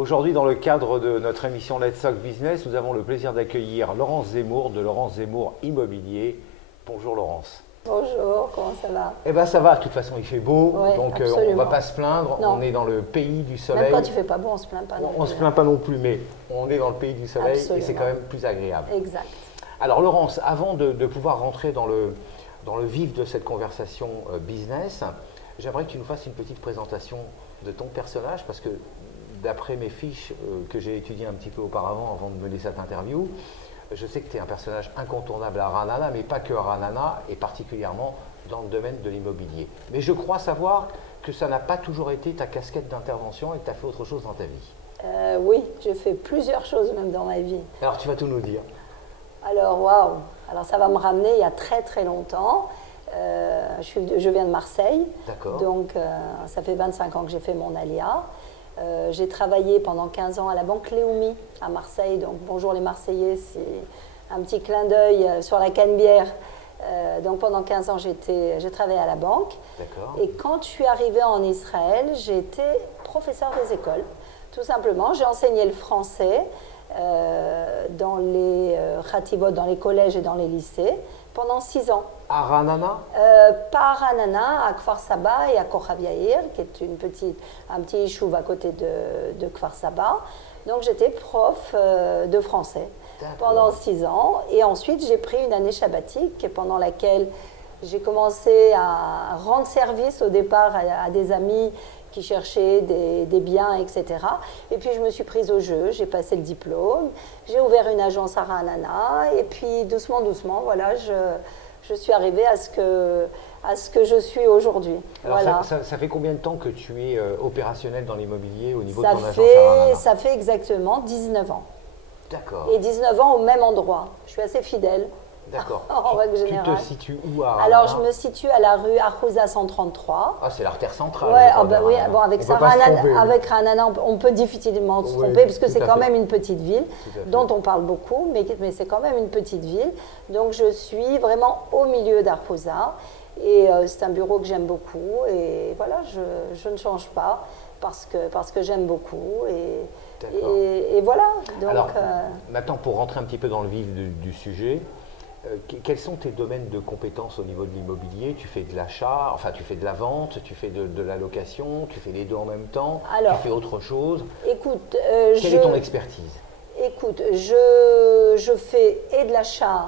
Aujourd'hui, dans le cadre de notre émission Let's Talk Business, nous avons le plaisir d'accueillir Laurence Zemmour de Laurence Zemmour Immobilier. Bonjour Laurence. Bonjour, comment ça va? Eh bien ça va, de toute façon il fait beau, Ouais, donc on ne va pas se plaindre, non. On est dans le pays du soleil. Même quand il ne fait pas beau, on ne se plaint pas non plus. On ne se plaint pas non plus, mais on est dans le pays du soleil Absolument. Et c'est quand même plus agréable. Exact. Alors Laurence, avant de pouvoir rentrer dans le vif de cette conversation business, j'aimerais que tu nous fasses une petite présentation de ton personnage, parce que d'après mes fiches que j'ai étudiées un petit peu auparavant avant de mener cette interview, je sais que tu es un personnage incontournable à Ranana, mais pas que à Ranana, et particulièrement dans le domaine de l'immobilier. Mais je crois savoir que ça n'a pas toujours été ta casquette d'intervention et que tu as fait autre chose dans ta vie. Oui, j'ai fait plusieurs choses même dans ma vie. Alors tu vas tout nous dire. Alors, waouh! Alors ça va me ramener il y a très très longtemps. Je viens de Marseille. D'accord. Donc ça fait 25 ans que j'ai fait mon alia. J'ai travaillé pendant 15 ans à la banque Léoumi à Marseille. Donc bonjour les Marseillais, c'est un petit clin d'œil sur la Canebière. Donc pendant 15 ans, j'ai travaillé à la banque. D'accord. Et quand je suis arrivée en Israël, j'ai été professeure des écoles. Tout simplement, j'ai enseigné le français dans les khativot, dans les collèges et dans les lycées pendant 6 ans. À Ranana? Pas à Ranana, à Kfar Saba et à Kochav Yair, qui est un petit yishuv à côté de Kfar Saba. Donc j'étais prof de français pendant 6 ans. Et ensuite, j'ai pris une année sabbatique pendant laquelle j'ai commencé à rendre service au départ à des amis qui cherchaient des biens, etc. Et puis je me suis prise au jeu, j'ai passé le diplôme, j'ai ouvert une agence à Ranana. Et puis doucement, voilà, je suis arrivée à ce que je suis aujourd'hui. Alors voilà. Ça fait combien de temps que tu es opérationnelle dans l'immobilier au niveau de ton agence à Ranana? Ça fait exactement 19 ans. D'accord. Et 19 ans au même endroit. Je suis assez fidèle. D'accord. En règle générale. Tu te situes où à Ranana? Alors, je me situe à la rue Arrouza 133. Ah, c'est l'artère centrale. Ouais, oui, bon, avec Ranana, Ranana, on peut difficilement se tromper, parce que c'est quand même une petite ville dont on parle beaucoup, mais c'est quand même une petite ville. Donc, je suis vraiment au milieu d'Arrouza. Et c'est un bureau que j'aime beaucoup. Et voilà, je ne change pas parce que j'aime beaucoup. Et voilà. Donc, alors, maintenant, pour rentrer un petit peu dans le vif du sujet, quels sont tes domaines de compétences au niveau de l'immobilier? Tu fais de l'achat, enfin tu fais de la vente, tu fais de la location, tu fais les deux en même temps, tu fais autre chose. Écoute, quelle est ton expertise? Écoute, je fais et de l'achat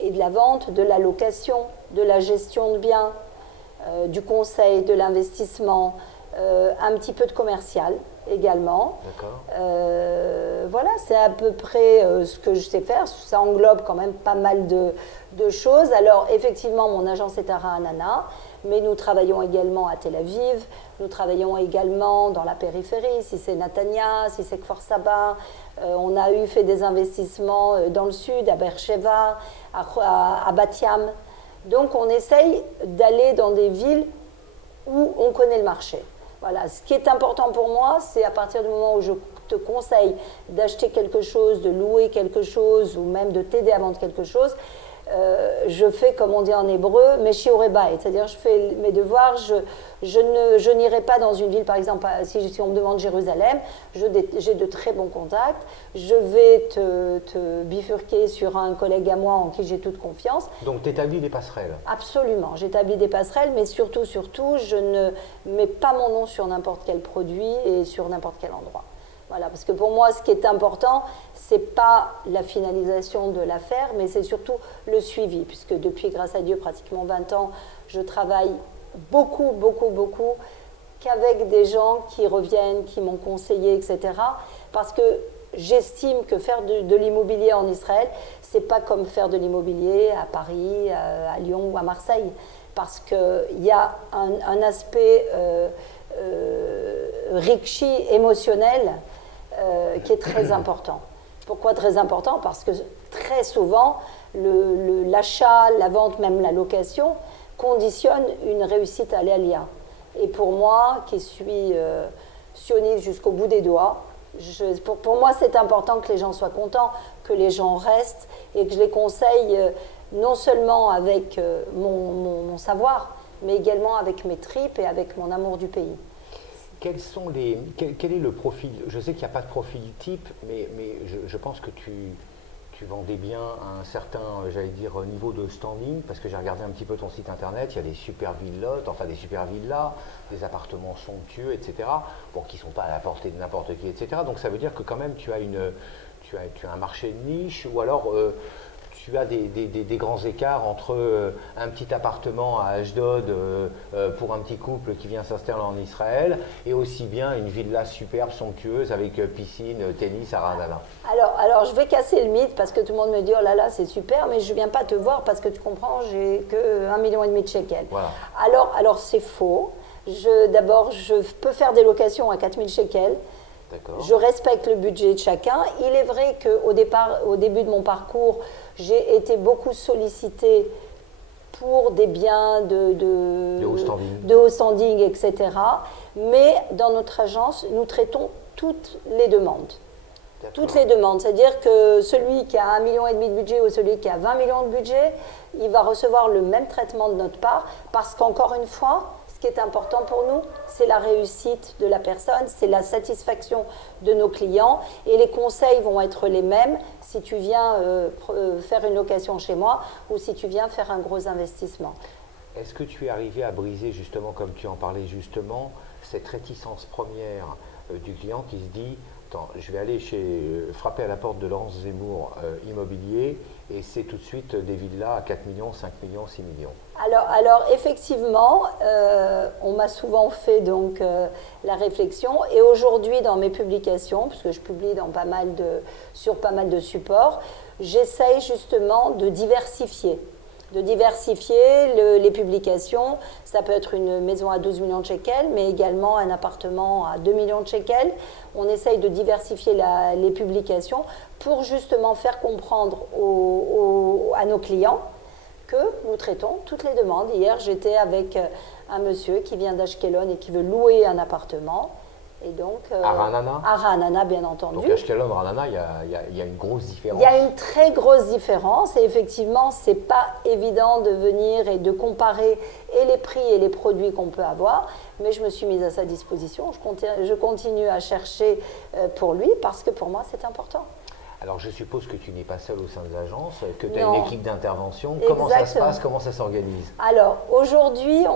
et de la vente, de la location, de la gestion de biens, du conseil, de l'investissement, un petit peu de commercial également. D'accord. Voilà, c'est à peu près ce que je sais faire. Ça englobe quand même pas mal de choses. Alors, effectivement, mon agence est à Ranana, mais nous travaillons également à Tel Aviv. Nous travaillons également dans la périphérie, si c'est Netanya, si c'est Kfar Saba. On a fait des investissements dans le sud, à Beersheva, à Bat Yam. Donc, on essaye d'aller dans des villes où on connaît le marché. Voilà, ce qui est important pour moi, c'est à partir du moment où je te conseille d'acheter quelque chose, de louer quelque chose ou même de t'aider à vendre quelque chose, je fais, comme on dit en hébreu, mes shiurebayit, c'est-à-dire je fais mes devoirs, je n'irai pas dans une ville, par exemple, si on me demande Jérusalem, j'ai de très bons contacts, je vais te bifurquer sur un collègue à moi en qui j'ai toute confiance. Donc tu établis des passerelles? Absolument, j'établis des passerelles, mais surtout, je ne mets pas mon nom sur n'importe quel produit et sur n'importe quel endroit. Voilà, parce que pour moi, ce qui est important, ce n'est pas la finalisation de l'affaire, mais c'est surtout le suivi, puisque depuis, grâce à Dieu, pratiquement 20 ans, je travaille beaucoup qu'avec des gens qui reviennent, qui m'ont conseillé, etc. Parce que j'estime que faire de l'immobilier en Israël, ce n'est pas comme faire de l'immobilier à Paris, à Lyon ou à Marseille, parce qu'il y a un aspect rikshi, émotionnel, qui est très important. Pourquoi très important? Parce que très souvent, l'achat, la vente, même la location, conditionne une réussite à l'Alia. Et pour moi, qui suis sioniste jusqu'au bout des doigts, pour moi, c'est important que les gens soient contents, que les gens restent et que je les conseille non seulement avec mon savoir, mais également avec mes tripes et avec mon amour du pays. quel est le profil? Je sais qu'il n'y a pas de profil type, mais je pense que tu vendais bien à un certain, j'allais dire, niveau de standing, parce que j'ai regardé un petit peu ton site internet, il y a des super villas, des super villas, des appartements somptueux, etc., bon, qui ne sont pas à la portée de n'importe qui, etc. Donc ça veut dire que quand même tu as un marché de niche, ou alors tu as des grands écarts entre un petit appartement à Ashdod pour un petit couple qui vient s'installer en Israël, et aussi bien une villa superbe, somptueuse, avec piscine, tennis à Ranana. Alors, je vais casser le mythe parce que tout le monde me dit oh là là, c'est super, mais je ne viens pas te voir parce que tu comprends, j'ai que 1,5 million de shekels. Voilà. Alors c'est faux. D'abord, je peux faire des locations à 4 000 shekels. Je respecte le budget de chacun. Il est vrai qu'au début de mon parcours, j'ai été beaucoup sollicitée pour des biens de haut standing, etc. Mais dans notre agence, nous traitons toutes les demandes. Toutes les demandes. C'est-à-dire que celui qui a 1,5 million de budget ou celui qui a 20 millions de budget, il va recevoir le même traitement de notre part parce qu'encore une fois, ce qui est important pour nous, c'est la réussite de la personne, c'est la satisfaction de nos clients et les conseils vont être les mêmes si tu viens faire une location chez moi ou si tu viens faire un gros investissement. Est-ce que tu es arrivé à briser justement, comme tu en parlais justement, cette réticence première du client qui se dit attends, je vais aller frapper à la porte de Laurence Zemmour Immobilier et c'est tout de suite des villas à 4 millions, 5 millions, 6 millions. Alors effectivement, on m'a souvent fait donc la réflexion et aujourd'hui dans mes publications, puisque je publie sur pas mal de supports, j'essaye justement de diversifier les publications. Ça peut être une maison à 12 millions de shekels, mais également un appartement à 2 millions de shekels. On essaye de diversifier les publications pour justement faire comprendre à nos clients que nous traitons toutes les demandes. Hier, j'étais avec un monsieur qui vient d'Ashkelon et qui veut louer un appartement. Et donc, à Ranana? À Ranana, bien entendu. Donc, Ashkelon, Ranana, il y a une grosse différence. Il y a une très grosse différence. Et effectivement, ce n'est pas évident de venir et de comparer et les prix et les produits qu'on peut avoir. Mais je me suis mise à sa disposition. Je continue à chercher pour lui parce que pour moi, c'est important. Alors, je suppose que tu n'es pas seule au sein de l'agence, que tu as une équipe d'intervention. Comment ça se passe? Comment ça s'organise? Alors, aujourd'hui,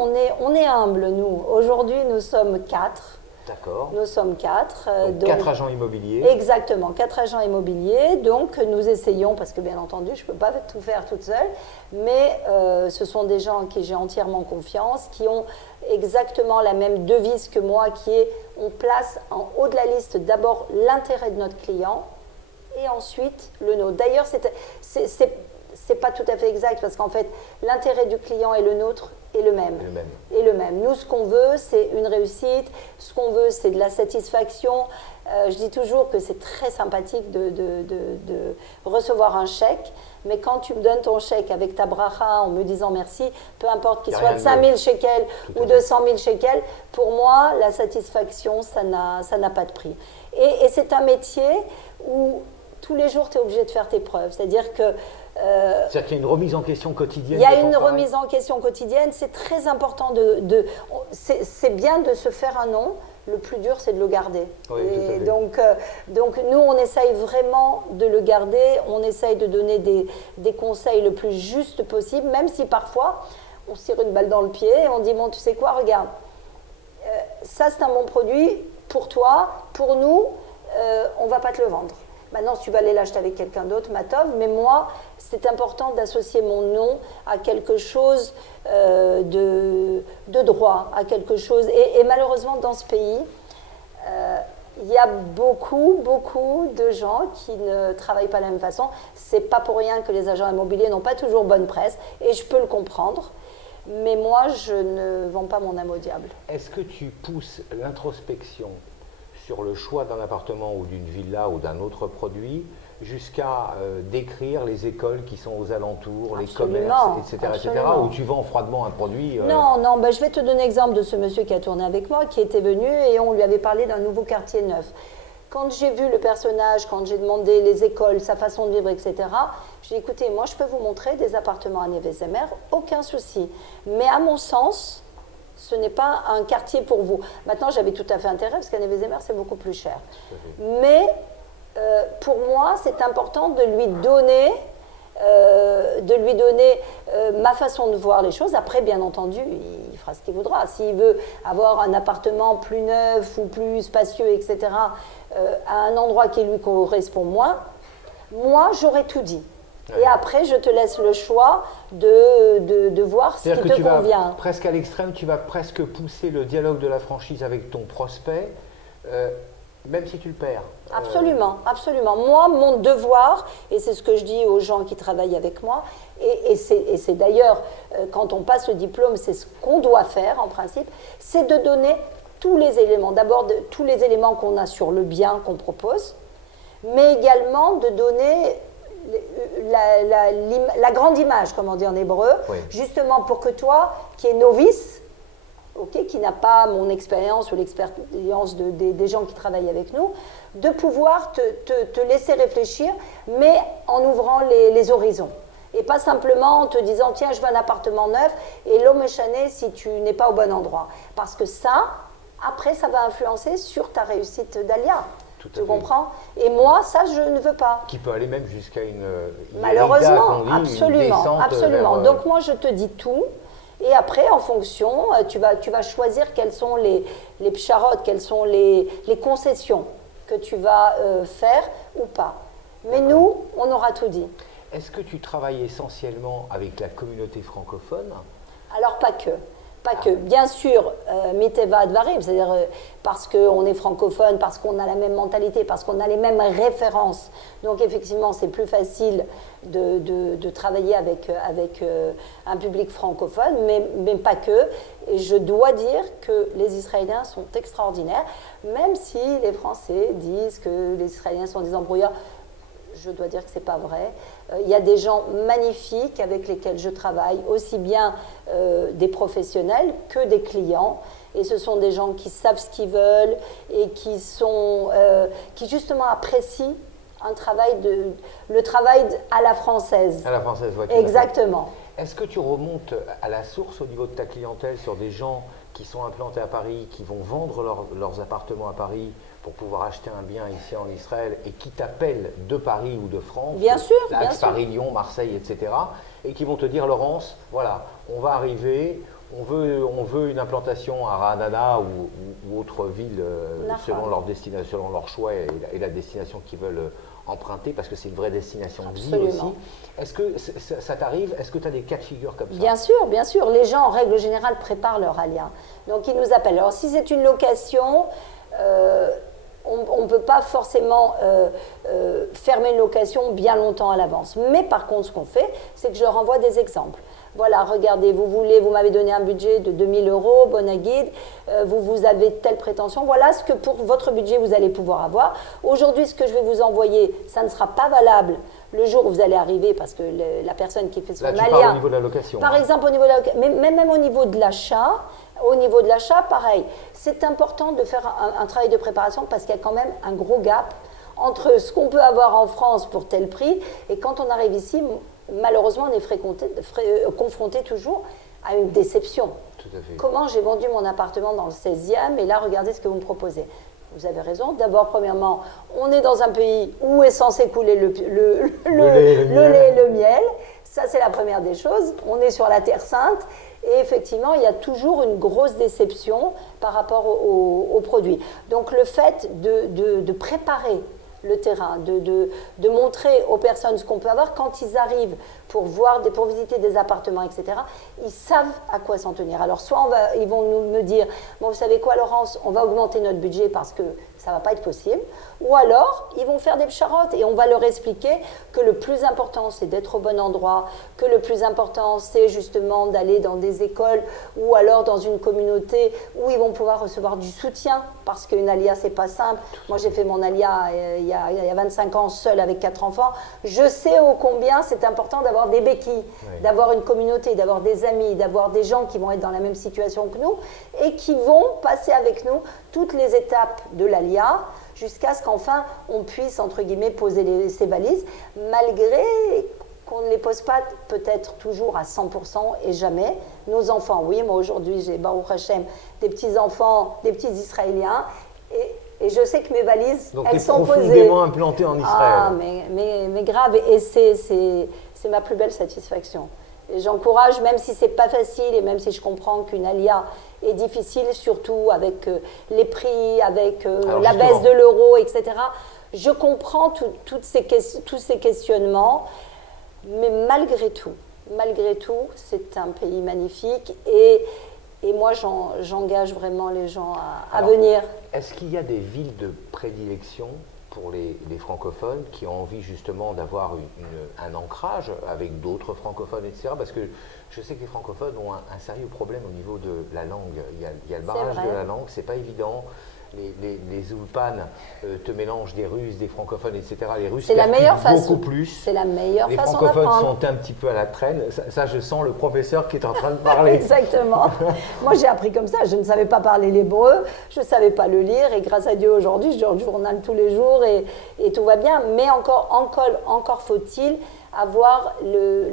on est humble, nous. Aujourd'hui, nous sommes 4. D'accord. Nous sommes 4. Donc 4 agents immobiliers. Exactement, 4 agents immobiliers. Donc, nous essayons, parce que bien entendu, je ne peux pas tout faire toute seule, mais ce sont des gens en qui j'ai entièrement confiance, qui ont exactement la même devise que moi, qui est on place en haut de la liste d'abord l'intérêt de notre client et ensuite le nôtre. D'ailleurs, c'est pas tout à fait exact parce qu'en fait, l'intérêt du client et le nôtre est le même. Nous, ce qu'on veut, c'est une réussite. Ce qu'on veut, c'est de la satisfaction. Je dis toujours que c'est très sympathique de recevoir un chèque, mais quand tu me donnes ton chèque avec ta bracha en me disant merci, peu importe qu'il soit de 5 000 shekels ou de 100 000 shekels, pour moi, la satisfaction, ça n'a pas de prix. Et c'est un métier où tous les jours, tu es obligé de faire tes preuves. C'est-à-dire que c'est-à-dire qu'il y a une remise en question quotidienne. Il y a une remise en question quotidienne. C'est très important c'est bien de se faire un nom. Le plus dur, c'est de le garder. Oui, et donc, nous, on essaye vraiment de le garder. On essaye de donner des conseils le plus juste possible, même si parfois, on se tire une balle dans le pied et on dit, bon, tu sais quoi, regarde, ça, c'est un bon produit pour toi. Pour nous, on ne va pas te le vendre. Maintenant, si tu vas aller l'acheter avec quelqu'un d'autre, Matov, mais moi, c'est important d'associer mon nom à quelque chose de droit, à quelque chose. Et malheureusement, dans ce pays, il y a beaucoup de gens qui ne travaillent pas de la même façon. Ce n'est pas pour rien que les agents immobiliers n'ont pas toujours bonne presse, et je peux le comprendre. Mais moi, je ne vends pas mon âme au diable. Est-ce que tu pousses l'introspection sur le choix d'un appartement ou d'une villa ou d'un autre produit, jusqu'à décrire les écoles qui sont aux alentours, les commerces, etc., où tu vends froidement un produit Non, je vais te donner l'exemple de ce monsieur qui a tourné avec moi, qui était venu et on lui avait parlé d'un nouveau quartier neuf. Quand j'ai vu le personnage, quand j'ai demandé les écoles, sa façon de vivre, etc., j'ai dit, écoutez, moi je peux vous montrer des appartements à Neve Zemer, aucun souci. Mais à mon sens, ce n'est pas un quartier pour vous. Maintenant, j'avais tout à fait intérêt parce qu'à Neve-Zémer, c'est beaucoup plus cher. Mais pour moi, c'est important de lui donner ma façon de voir les choses. Après, bien entendu, il fera ce qu'il voudra. S'il veut avoir un appartement plus neuf ou plus spacieux, etc., à un endroit qui lui correspond moins, moi, j'aurais tout dit. Ouais. Et après, je te laisse le choix de voir ce qui te convient. Presque à l'extrême, tu vas presque pousser le dialogue de la franchise avec ton prospect, même si tu le perds. Absolument, absolument. Moi, mon devoir, et c'est ce que je dis aux gens qui travaillent avec moi, et c'est d'ailleurs, quand on passe le diplôme, c'est ce qu'on doit faire en principe, c'est de donner tous les éléments. D'abord, tous les éléments qu'on a sur le bien qu'on propose, mais également de donner la grande image, comme on dit en hébreu, oui. Justement pour que toi, qui es novice, okay, qui n'a pas mon expérience ou l'expérience des gens qui travaillent avec nous, de pouvoir te laisser réfléchir, mais en ouvrant les horizons. Et pas simplement en te disant, tiens, je veux un appartement neuf, et l'homme échané si tu n'es pas au bon endroit. Parce que ça, après, ça va influencer sur ta réussite d'Alia. Tu comprends? Et moi, ça, je ne veux pas. Qui peut aller même jusqu'à une malheureusement, absolument, absolument. Donc moi, je te dis tout. Et après, en fonction, tu vas choisir quelles sont les pcharotes, quelles sont les concessions que tu vas faire ou pas. Mais nous, on aura tout dit. Est-ce que tu travailles essentiellement avec la communauté francophone? Alors, pas que. Pas que. Bien sûr, miteva advarim, c'est-à-dire parce qu'on est francophone, parce qu'on a la même mentalité, parce qu'on a les mêmes références. Donc, effectivement, c'est plus facile de travailler avec un public francophone, mais pas que. Et je dois dire que les Israéliens sont extraordinaires, même si les Français disent que les Israéliens sont des embrouillards. Je dois dire que ce n'est pas vrai. Il y a des gens magnifiques avec lesquels je travaille, aussi bien des professionnels que des clients. Et ce sont des gens qui savent ce qu'ils veulent et qui justement apprécient le travail à la française. À la française, oui. Exactement. Est-ce que tu remontes à la source au niveau de ta clientèle sur des gens qui sont implantés à Paris, qui vont vendre leurs appartements à Paris pour pouvoir acheter un bien ici en Israël et qui t'appellent de Paris ou de France, bien sûr, Paris, Lyon, Marseille, etc. et qui vont te dire, Laurence, voilà, on va arriver, on veut une implantation à Ra'anana ou autre ville selon leur destination, selon leur choix et la destination qu'ils veulent emprunter, parce que c'est une vraie destination de vie aussi. Est-ce que ça t'arrive? Est-ce que tu as des cas de figure comme ça? Bien sûr, bien sûr. Les gens, en règle générale, préparent leur alia. Donc, ils nous appellent. Alors, si c'est une location, on ne peut pas forcément fermer une location bien longtemps à l'avance. Mais par contre, ce qu'on fait, c'est que je leur envoie des exemples. Voilà, regardez, vous m'avez donné un budget de 2000 €, Bonaguide, vous avez telle prétention, voilà ce que pour votre budget vous allez pouvoir avoir. Aujourd'hui, ce que je vais vous envoyer, ça ne sera pas valable le jour où vous allez arriver, parce que la personne qui fait son alia… Là, tu parles au niveau de la location. Par exemple, au niveau de la location, mais même au niveau de l'achat, pareil, c'est important de faire un travail de préparation parce qu'il y a quand même un gros gap entre ce qu'on peut avoir en France pour tel prix et quand on arrive ici… Malheureusement, on est confronté toujours à une déception. Tout à fait. Comment j'ai vendu mon appartement dans le 16e et là, regardez ce que vous me proposez. Vous avez raison. D'abord, premièrement, on est dans un pays où est censé couler le lait et le miel. Ça, c'est la première des choses. On est sur la Terre Sainte. Et effectivement, il y a toujours une grosse déception par rapport aux produits. Donc, le fait de préparer le terrain, de montrer aux personnes ce qu'on peut avoir quand ils arrivent pour visiter des appartements, etc. Ils savent à quoi s'en tenir. Alors, soit ils vont me dire, bon, vous savez quoi, Laurence, on va augmenter notre budget parce que ça ne va pas être possible. Ou alors, ils vont faire des pcharotes et on va leur expliquer que le plus important, c'est d'être au bon endroit, que le plus important, c'est justement d'aller dans des écoles ou alors dans une communauté où ils vont pouvoir recevoir du soutien parce qu'une alia, c'est pas simple. Moi, j'ai fait mon alia il y a 25 ans, seule avec 4 enfants. Je sais ô combien c'est important d'avoir des béquilles, d'avoir une communauté, d'avoir des amis, d'avoir des gens qui vont être dans la même situation que nous et qui vont passer avec nous toutes les étapes de l'alia jusqu'à ce qu'enfin on puisse, entre guillemets, poser ses valises, malgré qu'on ne les pose pas peut-être toujours à 100% et jamais. Nos enfants, oui, moi aujourd'hui j'ai, Baruch Hashem, des petits-enfants, des petits Israéliens, et je sais que mes valises, donc elles sont posées. Donc profondément implanté en Israël. Ah, mais grave, et c'est ma plus belle satisfaction. Et j'encourage, même si c'est pas facile, et même si je comprends qu'une alia est difficile, surtout avec les prix, avec la baisse de l'euro, etc., je comprends tous ces questionnements. Mais malgré tout, c'est un pays magnifique et moi, j'engage vraiment les gens à venir. Est-ce qu'il y a des villes de prédilection pour les francophones qui ont envie justement d'avoir un ancrage avec d'autres francophones, etc. Parce que je sais que les francophones ont un sérieux problème au niveau de la langue. Il y a le barrage de la langue, c'est pas évident. Les ulpanes te mélangent des Russes, des francophones, etc. Les Russes beaucoup plus. C'est la meilleure façon d'apprendre. Les francophones sont un petit peu à la traîne. Ça, je sens le professeur qui est en train de parler. Exactement. Moi, j'ai appris comme ça. Je ne savais pas parler l'hébreu, je ne savais pas le lire. Et grâce à Dieu, aujourd'hui, je lis le journal tous les jours et tout va bien. Mais encore faut-il avoir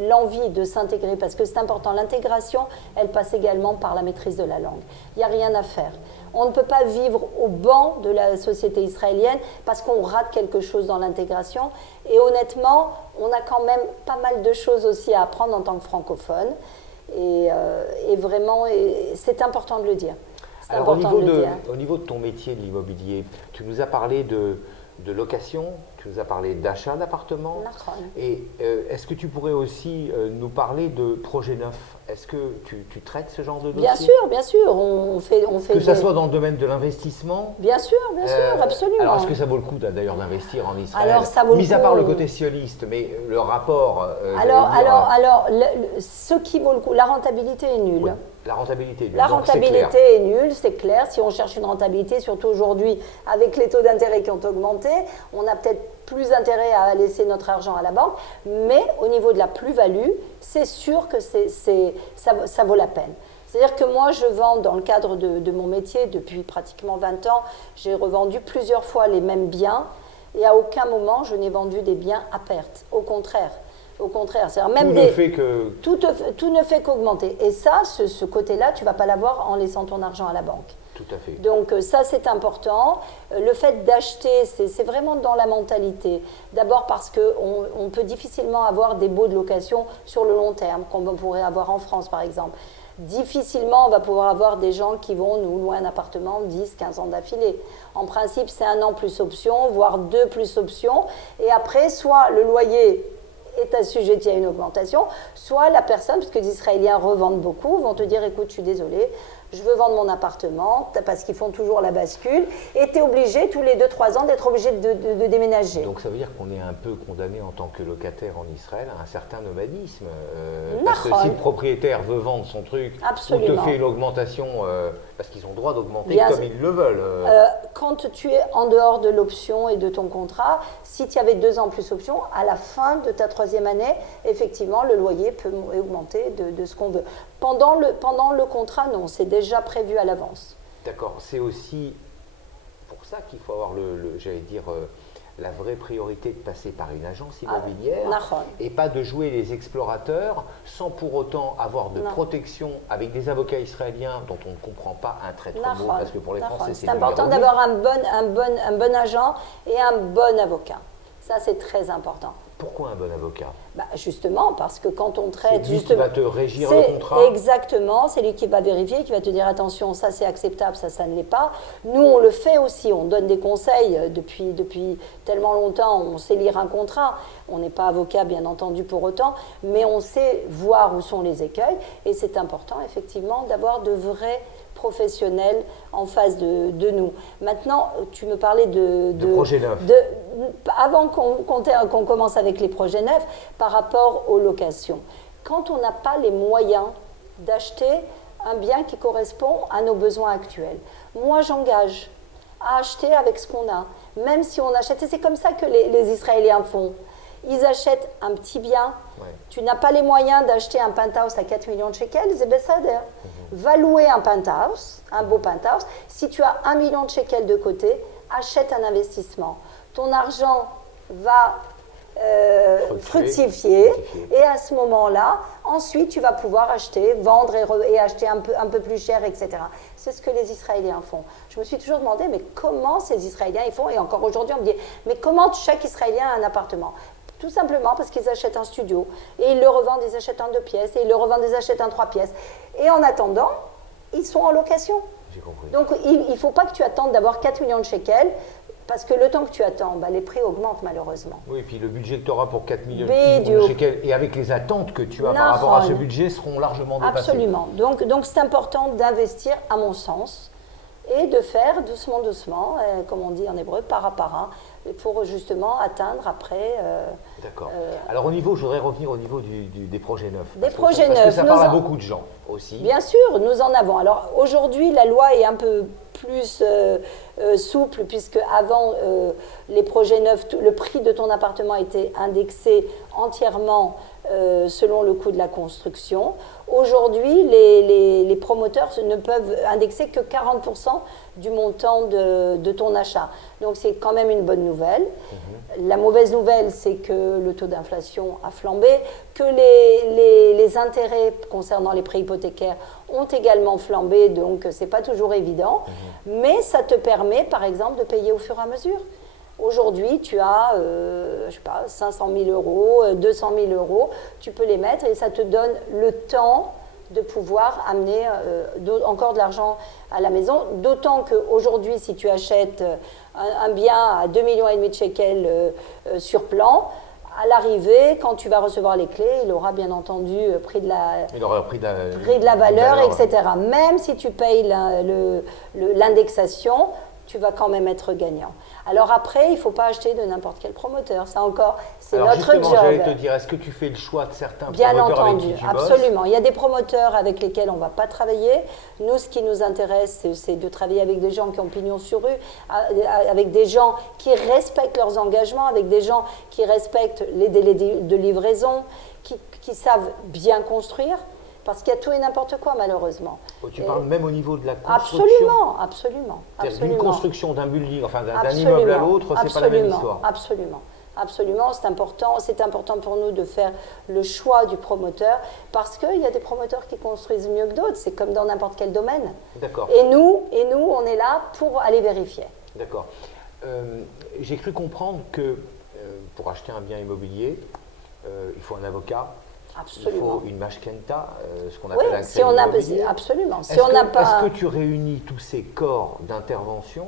l'envie de s'intégrer, parce que c'est important. L'intégration, elle passe également par la maîtrise de la langue. Il n'y a rien à faire. On ne peut pas vivre au banc de la société israélienne parce qu'on rate quelque chose dans l'intégration. Et honnêtement, on a quand même pas mal de choses aussi à apprendre en tant que francophone. Et vraiment, c'est important de le dire. Alors, au niveau de ton métier de l'immobilier, tu nous as parlé de location, tu nous as parlé d'achat d'appartements. Et est-ce que tu pourrais aussi nous parler de projets neufs? Est-ce que tu traites ce genre de dossier? Bien sûr. On fait que ça soit dans le domaine de l'investissement? Bien sûr, absolument. Alors, est-ce que ça vaut le coup d'ailleurs d'investir en Israël? Alors, ça vaut mis à part le côté sioniste, mais le rapport. Ce qui vaut le coup, la rentabilité est nulle. Oui. La rentabilité est nulle. La rentabilité est nulle, c'est clair. Si on cherche une rentabilité, surtout aujourd'hui, avec les taux d'intérêt qui ont augmenté, on a peut-être plus intérêt à laisser notre argent à la banque. Mais au niveau de la plus-value, c'est sûr que ça vaut la peine. C'est-à-dire que moi, je vends dans le cadre de mon métier, depuis pratiquement 20 ans, j'ai revendu plusieurs fois les mêmes biens et à aucun moment, je n'ai vendu des biens à perte. Au contraire. Même tout ne fait qu'augmenter. Et ça, ce côté-là, tu ne vas pas l'avoir en laissant ton argent à la banque. Tout à fait. Donc ça, c'est important. Le fait d'acheter, c'est vraiment dans la mentalité. D'abord parce qu'on peut difficilement avoir des baux de location sur le long terme, comme on pourrait avoir en France, par exemple. Difficilement, on va pouvoir avoir des gens qui vont nous louer un appartement 10, 15 ans d'affilée. En principe, c'est 1 an plus option, voire 2 plus option. Et après, soit le loyer est assujetti à une augmentation, soit la personne, parce que les Israéliens revendent beaucoup, vont te dire, écoute, je suis désolée, je veux vendre mon appartement, parce qu'ils font toujours la bascule, et tu es obligé, tous les 2-3 ans, d'être obligé de déménager. Donc ça veut dire qu'on est un peu condamné en tant que locataire en Israël à un certain nomadisme. Parce que si le propriétaire veut vendre son truc, absolument, ou te fait une augmentation, parce qu'ils ont le droit d'augmenter comme ils le veulent. Quand tu es en dehors de l'option et de ton contrat, si tu avais 2 ans plus option, à la fin de ta 3e année, effectivement, le loyer peut augmenter de ce qu'on veut. Pendant le contrat, non, c'est déjà prévu à l'avance. D'accord, c'est aussi pour ça qu'il faut avoir la vraie priorité de passer par une agence immobilière et pas de jouer les explorateurs sans pour autant avoir de protection avec des avocats israéliens dont on ne comprend pas un trait de mot, parce que pour les Français c'est important d'avoir un bon agent et un bon avocat. Ça, c'est très important. Pourquoi un bon avocat? Justement, parce que quand on traite... C'est lui qui va te régir le contrat? Exactement, c'est lui qui va vérifier, qui va te dire attention, ça c'est acceptable, ça ne l'est pas. Nous, on le fait aussi, on donne des conseils depuis tellement longtemps, on sait lire un contrat. On n'est pas avocat, bien entendu, pour autant, mais on sait voir où sont les écueils. Et c'est important, effectivement, d'avoir de vrais professionnels en face de nous. Maintenant, tu me parlais de projets neufs. Avant qu'on commence avec les projets neufs, par rapport aux locations. Quand on n'a pas les moyens d'acheter un bien qui correspond à nos besoins actuels, moi j'engage à acheter avec ce qu'on a. Même si on achète, et c'est comme ça que les Israéliens font. Ils achètent un petit bien. Ouais. Tu n'as pas les moyens d'acheter un penthouse à 4 millions de shekels, c'est Bessader. Va louer un penthouse, un beau penthouse. Si tu as 1 million de shekels de côté, achète un investissement. Ton argent va fructifier. Et à ce moment-là, ensuite, tu vas pouvoir acheter, vendre et acheter un peu plus cher, etc. C'est ce que les Israéliens font. Je me suis toujours demandé, mais comment ces Israéliens ils font? Et encore aujourd'hui, on me dit, mais comment chaque Israélien a un appartement? Tout simplement parce qu'ils achètent un studio et ils le revendent, ils achètent un 2 pièces et ils le revendent, ils achètent un 3 pièces. Et en attendant, ils sont en location. J'ai compris. Donc il ne faut pas que tu attendes d'avoir 4 millions de shekels parce que le temps que tu attends, les prix augmentent malheureusement. Oui, et puis le budget que tu auras pour 4 millions de shekels et avec les attentes que tu as par rapport à ce budget seront largement dépassées. Absolument. Donc c'est important d'investir, à mon sens, et de faire doucement, comme on dit en hébreu, pas à pas, pour justement atteindre après. D'accord. Alors je voudrais revenir au niveau des projets neufs. Parce que ça parle à beaucoup de gens aussi. Bien sûr, nous en avons. Alors aujourd'hui, la loi est un peu plus souple, puisque avant les projets neufs, le prix de ton appartement était indexé entièrement selon le coût de la construction. Aujourd'hui, les promoteurs ne peuvent indexer que 40% du montant de ton achat. Donc c'est quand même une bonne nouvelle. La mauvaise nouvelle, c'est que le taux d'inflation a flambé, que les intérêts concernant les prêts hypothécaires ont également flambé, donc ce n'est pas toujours évident. Mais ça te permet, par exemple, de payer au fur et à mesure. Aujourd'hui, tu as, 500 000 euros, 200 000 euros, tu peux les mettre et ça te donne le temps de pouvoir amener encore de l'argent à la maison. D'autant qu'aujourd'hui, si tu achètes un bien à 2,5 millions de shekels sur plan, à l'arrivée, quand tu vas recevoir les clés, il aura bien entendu prix de la valeur, etc. Même si tu payes l'indexation, tu vas quand même être gagnant. Alors après, il ne faut pas acheter de n'importe quel promoteur. Ça encore, c'est notre job. J'allais te dire, est-ce que tu fais le choix de certains Bien promoteurs entendu, avec qui tu absolument. bosses? Il y a des promoteurs avec lesquels on ne va pas travailler. Nous, ce qui nous intéresse, c'est de travailler avec des gens qui ont pignon sur rue, avec des gens qui respectent leurs engagements, avec des gens qui respectent les délais de livraison, qui savent bien construire. Parce qu'il y a tout et n'importe quoi, malheureusement. Tu parles même au niveau de la construction? Absolument. D'une construction d'un building, enfin d'un immeuble à l'autre, c'est pas la même histoire. Absolument. C'est important pour nous de faire le choix du promoteur parce qu'il y a des promoteurs qui construisent mieux que d'autres. C'est comme dans n'importe quel domaine. D'accord. Et nous, on est là pour aller vérifier. D'accord. J'ai cru comprendre que pour acheter un bien immobilier, il faut un avocat. Absolument. Il faut une mashkenta, ce qu'on appelle un crédit immobilier. Absolument. Est-ce que tu réunis tous ces corps d'intervention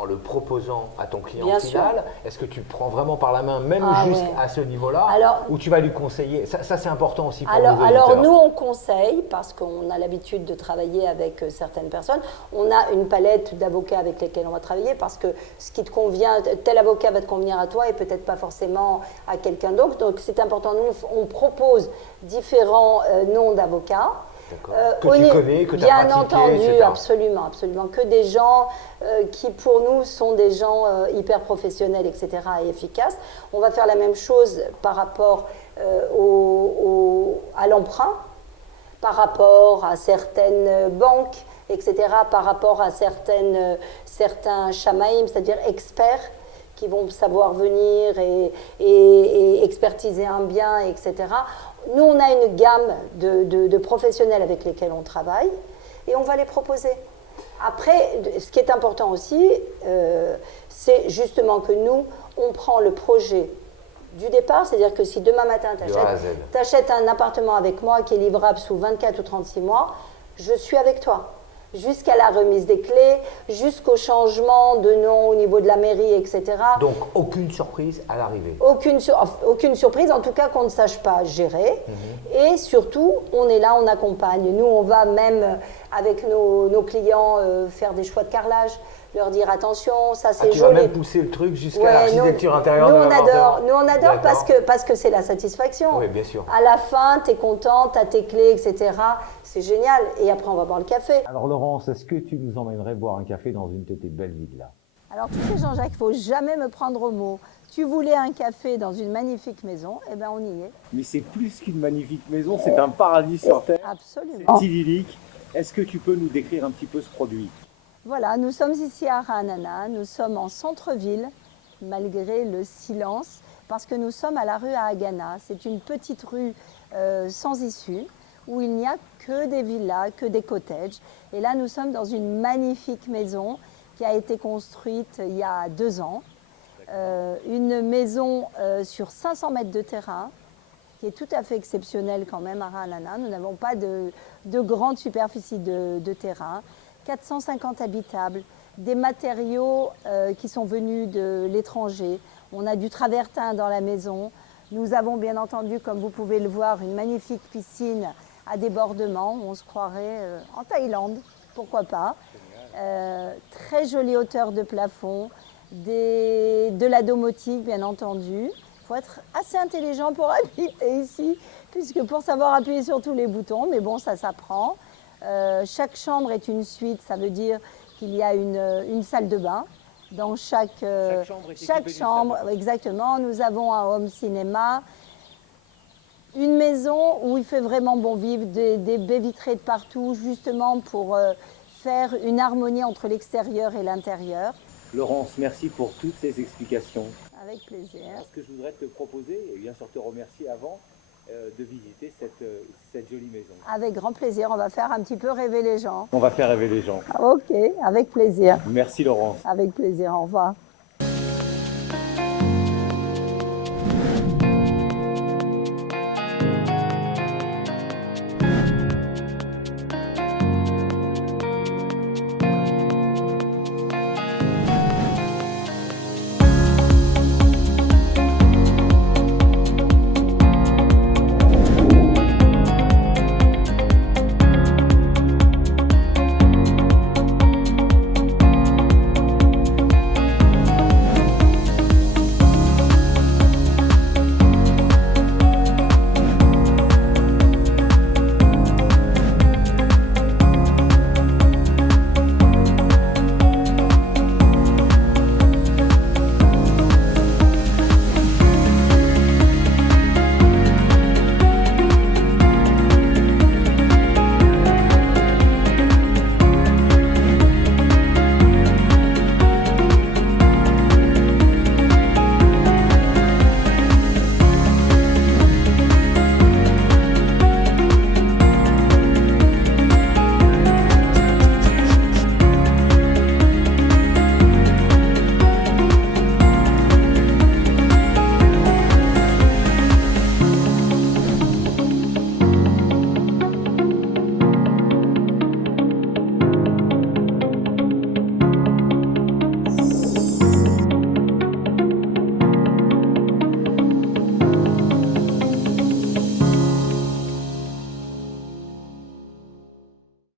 en le proposant à ton client final? Est-ce que tu prends vraiment par la main, même jusqu'à ce niveau-là, ou tu vas lui conseiller? Ça c'est important aussi pour nos auditeurs. Alors nous, on conseille, parce qu'on a l'habitude de travailler avec certaines personnes. On a une palette d'avocats avec lesquels on va travailler, parce que ce qui te convient, tel avocat va te convenir à toi et peut-être pas forcément à quelqu'un d'autre. Donc c'est important. Nous, on propose différents noms d'avocats. Que tu connais, que tu as pratiqué, bien entendu, etc. absolument. Que des gens qui, pour nous, sont des gens hyper professionnels, etc., et efficaces. On va faire la même chose par rapport à l'emprunt, par rapport à certaines banques, etc., par rapport à certains shamaïm, c'est-à-dire experts, qui vont savoir venir et expertiser un bien, etc. Nous, on a une gamme de professionnels avec lesquels on travaille et on va les proposer. Après, ce qui est important aussi, c'est justement que nous, on prend le projet du départ, c'est-à-dire que si demain matin, tu achètes un appartement avec moi qui est livrable sous 24 ou 36 mois, je suis avec toi. Jusqu'à la remise des clés, jusqu'au changement de nom au niveau de la mairie, etc. Donc, aucune surprise à l'arrivée? Aucune surprise, en tout cas qu'on ne sache pas gérer. Et surtout, on est là, on accompagne. Nous, on va même, avec nos clients, faire des choix de carrelage, leur dire attention, ça c'est joli. Tu vas même pousser le truc jusqu'à l'architecture intérieure de l'appartement. Nous, on adore parce que c'est la satisfaction. Oui, bien sûr. À la fin, tu es content, tu as tes clés, etc. C'est génial. Et après, on va boire le café. Alors, Laurence, est-ce que tu nous emmènerais boire un café dans une de tes belles villas? Alors, tu sais, Jean-Jacques, il ne faut jamais me prendre au mot. Tu voulais un café dans une magnifique maison, eh bien, on y est. Mais c'est plus qu'une magnifique maison, c'est un paradis sur Terre. Absolument. C'est idyllique. Est-ce que tu peux nous décrire un petit peu ce produit? Voilà, nous sommes ici à Ra'anana, nous sommes en centre-ville, malgré le silence, parce que nous sommes à la rue à Haganah. C'est une petite rue sans issue, où il n'y a que des villas, que des cottages. Et là, nous sommes dans une magnifique maison qui a été construite il y a 2 ans. Une maison sur 500 mètres de terrain, qui est tout à fait exceptionnelle quand même à Ra'anana. Nous n'avons pas de grande superficie de terrain. 450 habitables, des matériaux qui sont venus de l'étranger. On a du travertin dans la maison. Nous avons bien entendu, comme vous pouvez le voir, une magnifique piscine à débordement. On se croirait en Thaïlande, pourquoi pas. Très jolie hauteur de plafond, de la domotique bien entendu. Il faut être assez intelligent pour habiter ici, puisque pour savoir appuyer sur tous les boutons, mais bon, ça s'apprend. Chaque chambre est une suite, ça veut dire qu'il y a une salle de bain. Dans chaque chambre, exactement. Nous avons un home cinéma, une maison où il fait vraiment bon vivre, des baies vitrées de partout, justement pour faire une harmonie entre l'extérieur et l'intérieur. Laurence, merci pour toutes ces explications. Avec plaisir. Ce que je voudrais te proposer, et bien sûr te remercier avant, de visiter cette jolie maison. Avec grand plaisir, on va faire un petit peu rêver les gens. On va faire rêver les gens. Ok, avec plaisir. Merci Laurence. Avec plaisir, au revoir.